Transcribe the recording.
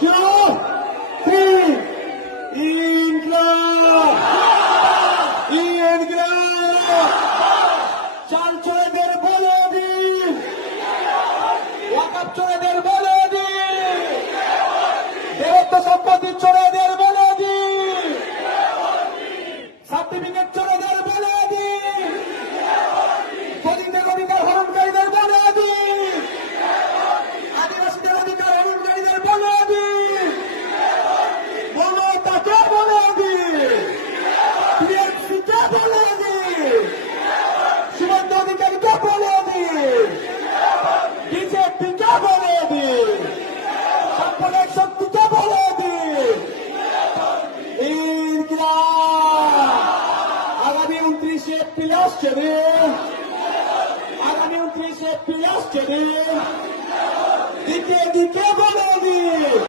2, 3. ইনকলাব, ইনকলাব। চাল চোরেদের বলে দিন, ওয়াকফ চোরেদের বলে দিন, দেবত্ব সম্পত্তির চোরেদের বলে দিন, সার্টিফিকেট চোরেদের বলে দিন, দলিতদের অধিকার হরণকারীদের বলে দিন, আদিবাসীদের অধিকার হরণকারীদের বলে দিন, বলো তাকে বলে দিন, টিএমসিকে বলে দিন, সীমান্ত অধিকারীকে বলে দিন, বিজেপিকে বলে দিন, সাম্প্রদায়িক শক্তিকে বলে দিন। ইনকলাব। আগামী 29 এপ্রিল আসছে দিন, আগামী 29 এপ্রিল আসছে দিন, দিকে দিকে বলে দিন।